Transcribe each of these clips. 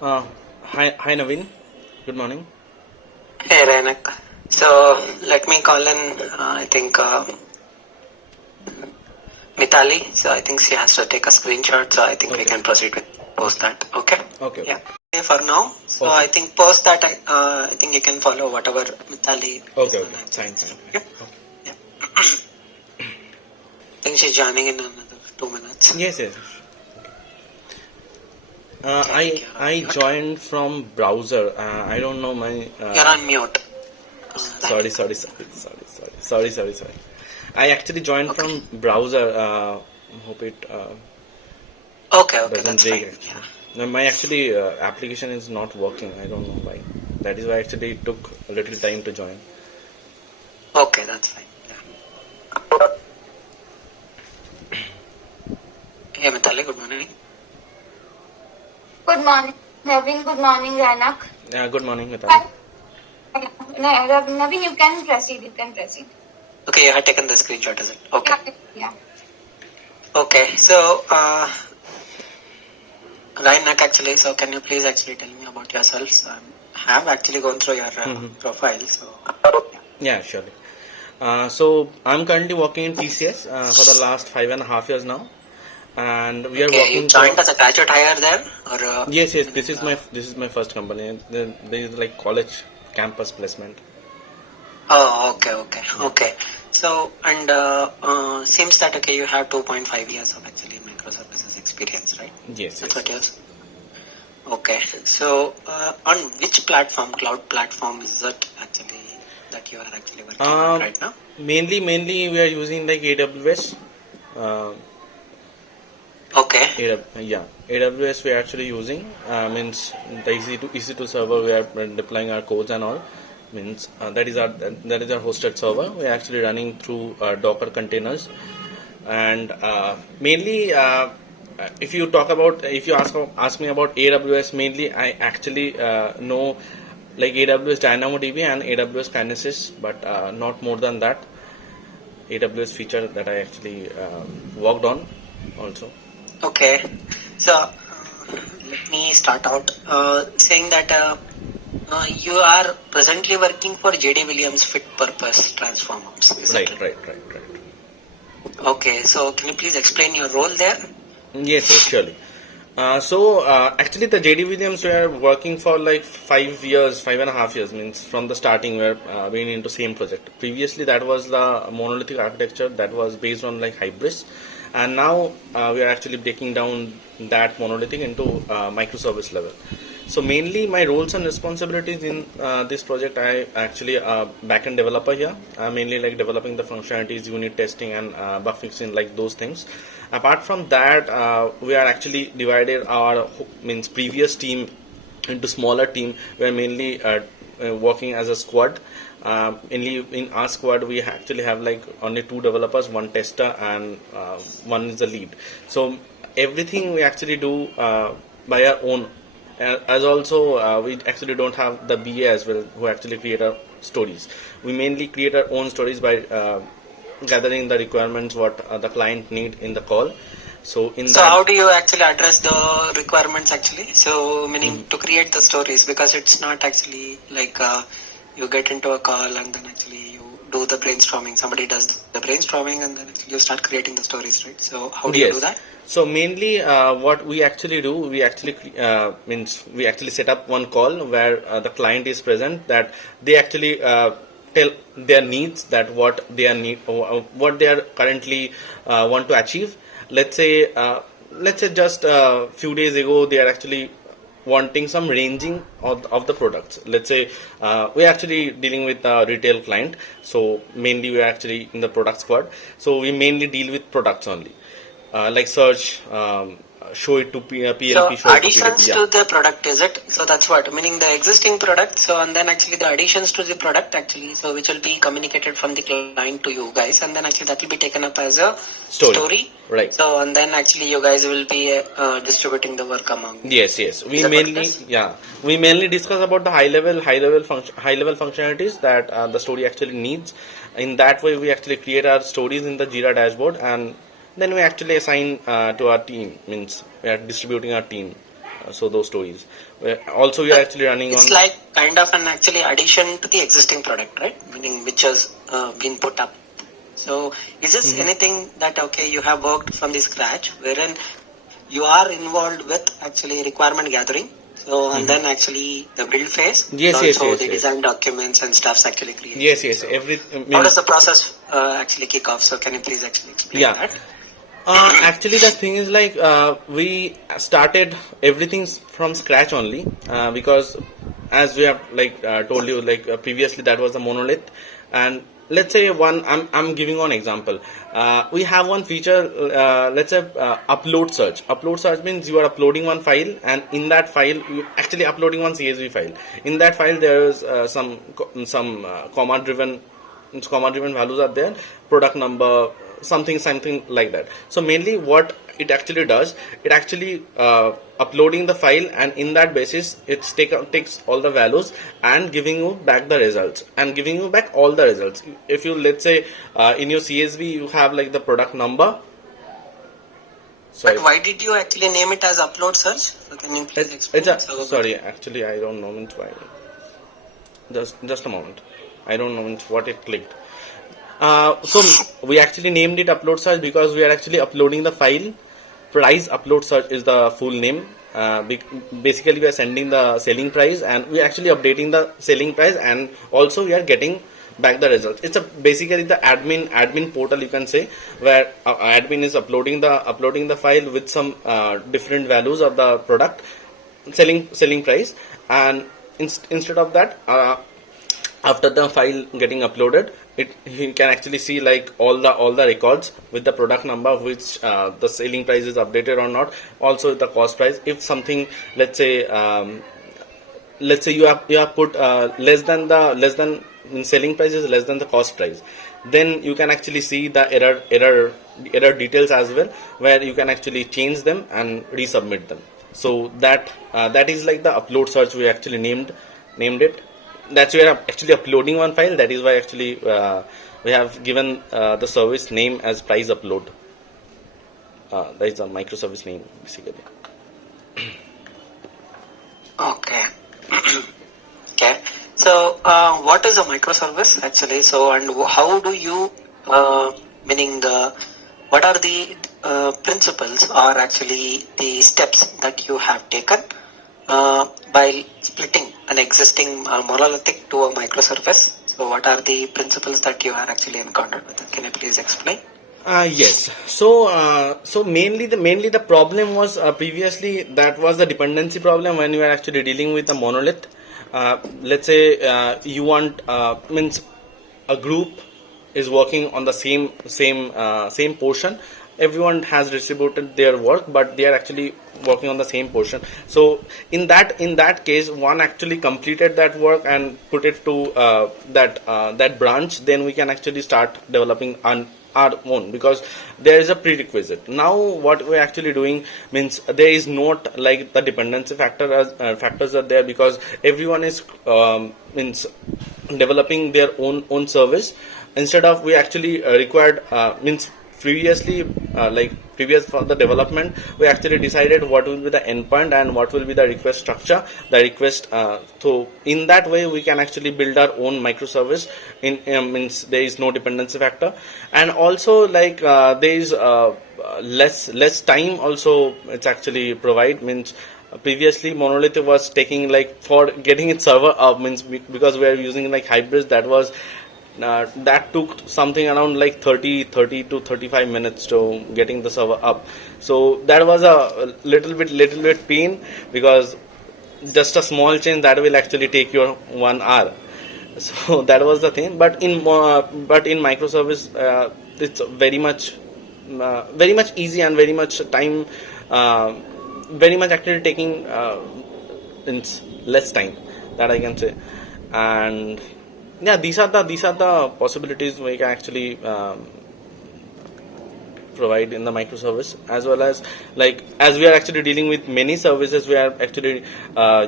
Uh, hi Naveen. Good morning. Hey Rainak. So let me call in, I think, Mitali. So I think she has to take a screenshot. So I think we Okay. can proceed with post Okay. that. Okay. Okay. Yeah. Okay. Okay, for now. So Okay. I think post that. I think you can follow whatever Mitali is Okay. going Okay. to actually. Fine. Fine. Fine. Okay. Okay. Yeah. I think she's joining in another 2 minutes. Yes. Yes. Okay. I You're on I mute. joined from browser. I don't know my. You're on mute, Sorry. Rainak. Sorry. Sorry. Sorry. Sorry. Sorry. Sorry. Sorry. I actually joined Okay. from browser. Hope it Okay. Okay. doesn't That's break fine. actually. Yeah. No, my actually application is not working. I don't know why. That is why actually it took a little time to join. Okay. That's fine. Yeah. Hey Mitali. Good morning. Good morning, Naveen. Good morning, Ranak. Good morning, Mitali. Naveen, you can proceed. You can proceed. Okay. You have taken the screenshot, is it? Okay. Yeah. Okay, so Rainak actually, so can you please actually tell me about yourselves? I have actually gone through your profile, so yeah. Yeah, surely. So I'm currently working in TCS for the last 5.5 years now, and we are Okay, you working joined for. as a graduate hire there, or Yes, yes. meaning, This is my first company. There is like college campus placement. oh, okay, okay, Yeah. okay. So and seems that okay, you have 2.5 years of actually microservices experience, right? Yes, That's yes, what yours. yes. Okay, so on which platform, cloud platform is it actually that you are actually working on Um, right now? mainly we are using like AWS. Uh, Okay, Yeah, AWS we are actually using means the EC2 server we are deploying our codes and all means that is our hosted server. We are actually running through Docker containers and mainly if you talk about if you ask me about AWS mainly I actually know like AWS DynamoDB and AWS Kinesis but not more than that. AWS feature that I actually worked on also. okay. So let me start out saying that you are presently working for JD Williams Fit Purpose Transformers. Is that Right, right? right, right, right. Okay. So can you please explain your role there? Yes, yes, surely. Actually, the JD Williams were working for like 5 years, 5.5 years, means from the starting we're being into same project. Previously, that was the monolithic architecture that was based on like Hybris, and now we are actually breaking down that monolithic into microservice level. So mainly my roles and responsibilities in this project, I actually a backend developer here. I'm mainly like developing the functionalities, unit testing, and bug fixing, like those things. Apart from that, we are actually divided our means previous team into smaller team. We are mainly working as a squad. In our squad, we actually have like only two developers, one tester, and one is the lead. So everything we actually do by our own. As also, we actually don't have the BA as well who actually create our stories. We mainly create our own stories by gathering the requirements what the client need in the call. So in So that. how do you actually address the requirements actually? So meaning Mhm. to create the stories because it's not actually like you get into a call and then actually you do the brainstorming. Somebody does the brainstorming and then actually you start creating the stories, right? So how do you do Yes. that? So mainly, what we actually do, we actually means we actually set up one call where the client is present. That they actually tell their needs, that what they are need, what they are currently want to achieve. Let's say, let's say just a few days ago, they are actually wanting some ranging of the products. Let's say we're actually dealing with a retail client, so mainly we're actually in the product squad. So we mainly deal with products only, like search, show it to So PLP, show it to PDP. additions Yeah. to the product, is it? So that's what, meaning the existing product. So and then actually the additions to the product actually, so which will be communicated from the client to you guys, and then actually that will be taken up as a story. Right. So and then actually you guys will be distributing the work among. Yes, yes. Is that what it is? We mainly discuss about the high level functionalities that the story actually needs. In that way, we actually create our stories in the Jira dashboard, and then we actually assign to our team. Means we are distributing our team so those stories. Also, we are actually running It's on. like kind of an actually addition to the existing product, right? Meaning which has been put up. So is this Mhm. anything that okay you have worked from the scratch, wherein you are involved with actually requirement gathering? So and Mhm. then actually the build phase and Yes, yes, also yes, the yes. design documents and stuff's actually created. Yes, yes. So Every how does means the process actually kick off? So can you please actually explain yeah. that? Actually, the thing is like we started everything from scratch only because as we have like told you like previously that was a monolith, and let's say one I'm giving one example. We have one feature, let's say upload search. Upload search means you are uploading one file, and in that file you actually uploading one CSV file. In that file there is some comma driven values are there, product number, something like that. So mainly what it actually does, it actually uploading the file, and in that basis it takes all the values and giving you back the results and giving you back all the results. If you let's say in your CSV you have like the product number. But Sorry, why did you actually name it as upload search? So can you please it's explain? a So sorry, actually I don't know why. Just a moment, I don't know what it clicked. So we actually named it upload search because we are actually uploading the file. Price upload search is the full name. Basically, we are sending the selling price, and we are actually updating the selling price, and also we are getting back the results. It's a basically the admin portal, you can say, where admin is uploading the file with some different values of the product, selling price, and instead of that. After the file getting uploaded, it you can actually see like all the records with the product number, which the selling price is updated or not, also the cost price. If something, let's say you have put less than selling price is less than the cost price, then you can actually see the error details as well, where you can actually change them and resubmit them. So that is like the upload search we actually named it. That's where I'm actually uploading one file. That is why actually we have given the service name as price upload. That is a microservice name basically. okay. Okay. So, what is a microservice actually? So, and how do you, meaning, what are the principles or actually the steps that you have taken by splitting an existing monolithic to a microservice? So, what are the principles that you are actually encountered with? Can you please explain? Yes. So mainly the problem was previously that was the dependency problem when you are actually dealing with a monolith. Let's say you want means a group is working on the same portion. Everyone has distributed their work, but they are actually working on the same portion. So in that case, one actually completed that work and put it to that branch. Then we can actually start developing our own, because there is a prerequisite. Now what we're actually doing means there is not like the dependency factors are there, because everyone is means developing their own service. Instead of we actually required means previously like previous for the development, we actually decided what will be the endpoint and what will be the request structure, the request. So in that way we can actually build our own microservice. In means there is no dependency factor, and also like there is less time also. It's actually provide means previously monolith was taking like for getting its server up, means because we are using like hybrids, that took something around like 30 to 35 minutes to getting the server up. So that was a little bit pain, because just a small change that will actually take your 1 hour. So that was the thing. But in microservice, it's very much easy and very much time, uh, very much actually taking in less time, that I can say. And yeah, these are the possibilities we can actually provide in the microservice, as well as like as we are actually dealing with many services, we are actually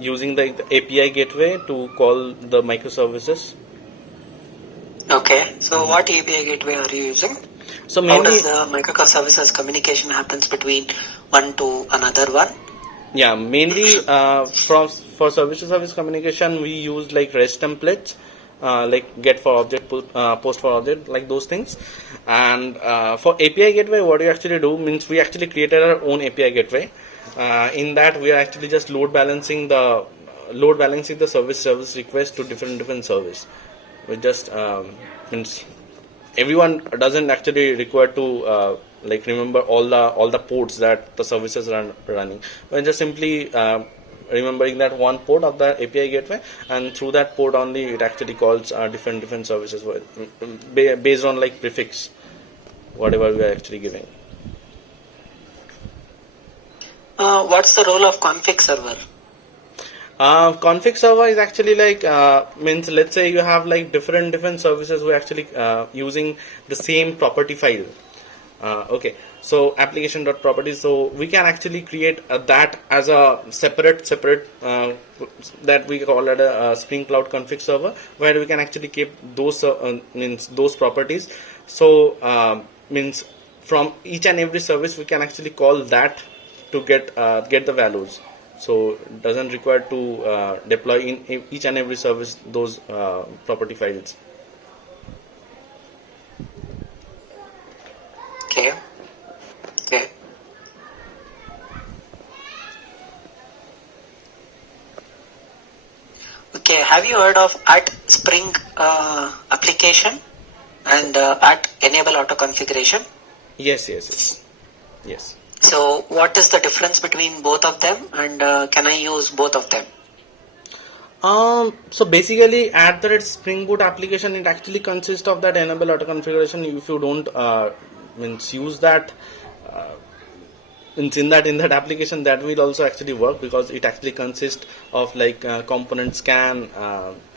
using the API gateway to call the microservices. Okay. So, what API gateway are you using? So How does mainly the microservices communication happens between one to another one? Yeah, mainly for service to service communication, we use like REST templates, like get for object, post for object, like those things. And for API gateway, what we actually do means we actually created our own API gateway. In that, we are actually just load balancing the service request to different service. We just means everyone doesn't actually require to like remember all the ports that the services are running. We're just simply remembering that one port of the API gateway, and through that port only it actually calls different services based on like prefix, whatever we are actually giving. What's the role of config server? Config server is actually like means let's say you have like different services who are actually using the same property file. Okay, so application.properties. So we can actually create that as a separate that we call it a Spring Cloud config server, where we can actually keep those means those properties. So means from each and every service we can actually call that to get the values. So it doesn't require to deploy in each and every service those property files. Okay. Okay. Okay. Have you heard of at Spring application and at enable auto configuration? Yes. So, what is the difference between both of them, and can I use both of them? So basically, at the Spring Boot application, it actually consists of that enable auto configuration. If you don't means use that, in that application, that will also actually work, because it actually consists of like component scan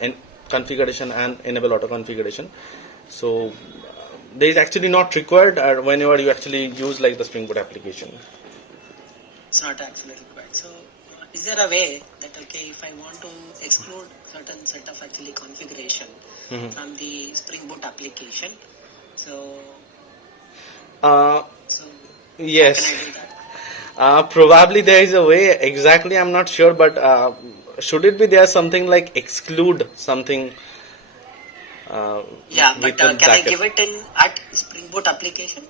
and configuration and enable auto configuration. So there is actually not required whenever you actually use like the Spring Boot application. It's not actually required. So, is there a way that if I want to exclude certain set of actually configuration from the Spring Boot application, so Yes. how can I do that? Probably there is a way. Exactly, I'm not sure, but should it be there something like exclude something? Yeah, but with can the I bracket? give it in at Spring Boot application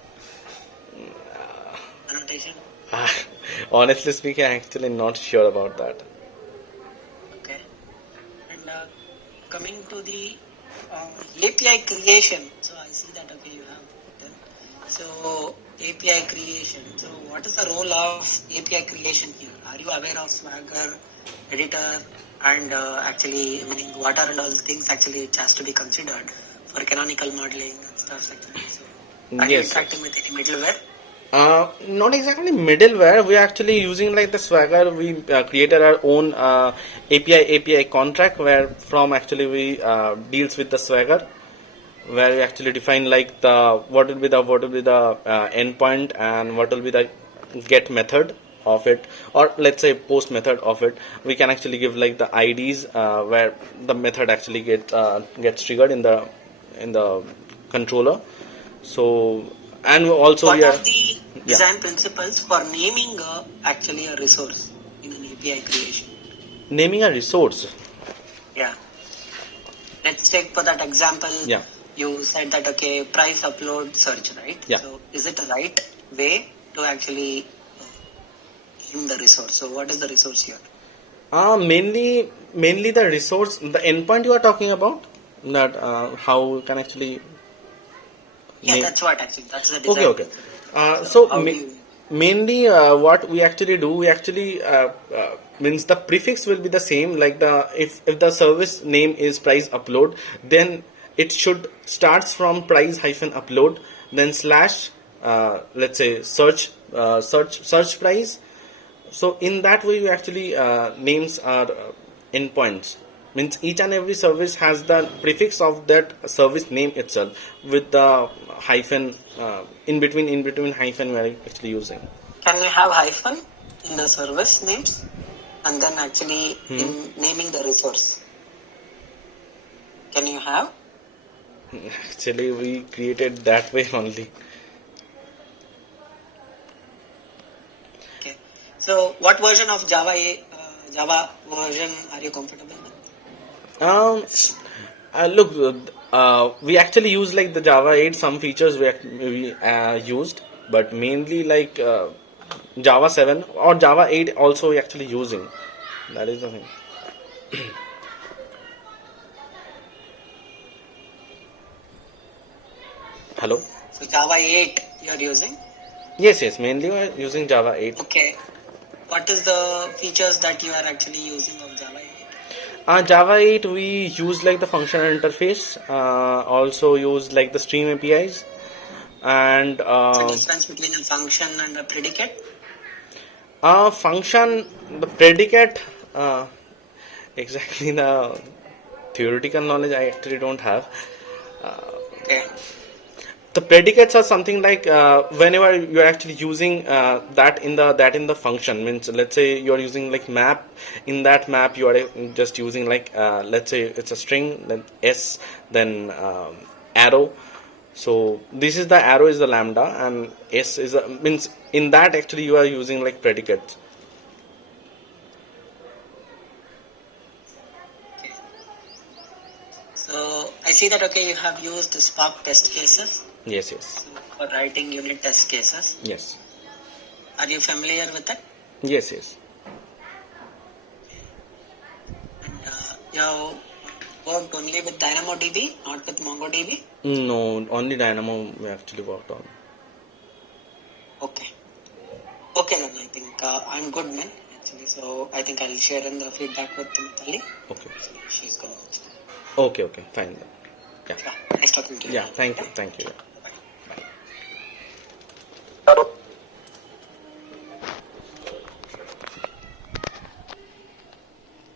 annotation? Honestly speaking, I'm actually not sure about that. Okay. And coming to the API creation, so I see that you have done. So API creation. So what is the role of API creation here? Are you aware of Swagger, editor, and actually meaning what are and all things actually it has to be considered for canonical modeling and stuff like that. So are you interacting with any middleware? Not exactly middleware. We're actually using like the Swagger. We created our own API contract, where from actually we deals with the Swagger, where we actually define like the what will be the endpoint, and what will be the get method of it, or let's say post method of it. We can actually give like the IDs where the method actually gets triggered in the controller. So, and also What we are are the design principles for naming actually a resource in an API creation? naming a resource. Yeah. Let's take for that example. Yeah. You said that price upload search, right? Yeah. So is it the right way to actually name the resource? So what is the resource here? Mainly the resource, the endpoint you are talking about. That how you can actually. Yeah, name. that's what actually. That's the design. Okay. So how do you? mainly what we actually do, we actually means the prefix will be the same. Like if the service name is price upload, then it should starts from price hyphen upload, then slash let's say search price. So in that way, we actually names our endpoints. Means each and every service has the prefix of that service name itself with the hyphen in between hyphen we are actually using. Can you have hyphen in the service names and then actually in naming the resource? Can you have? Actually, we created that way only. Okay. So, what version of Java version are you comfortable with? Look, we actually use like the Java 8. Some features we used, but mainly like Java 7 or Java 8 also we actually using. That is the thing. Hello. So, Java 8 you are using. Yes, yes. Mainly we're using Java 8. Okay. What is the features that you are actually using of Java 8? Java 8 we use like the functional interface. Also use like the stream APIs and The difference between a function and a predicate? function the predicate. Exactly the theoretical knowledge I actually don't have. Okay. The predicates are something like whenever you are actually using that in the function, means let's say you are using like map. In that map you are just using like let's say it's a string, then s, then arrow. So this is the arrow is the lambda and s is a, means in that actually you are using like predicates. So, I see that, okay, you have used Spark test cases Yes, yes, for writing unit test cases. yes, Are you familiar with that? yes, yes. And you have worked only with DynamoDB, not with MongoDB? No, only Dynamo we actually worked on. Okay. Okay, then I think I'm good, man. Actually, so I think I'll share in the feedback with Mitali. Okay, She's gonna. okay, okay, fine then. Yeah, Yeah, nice talking to you. yeah. Thank you, thank you. Yeah. Bye.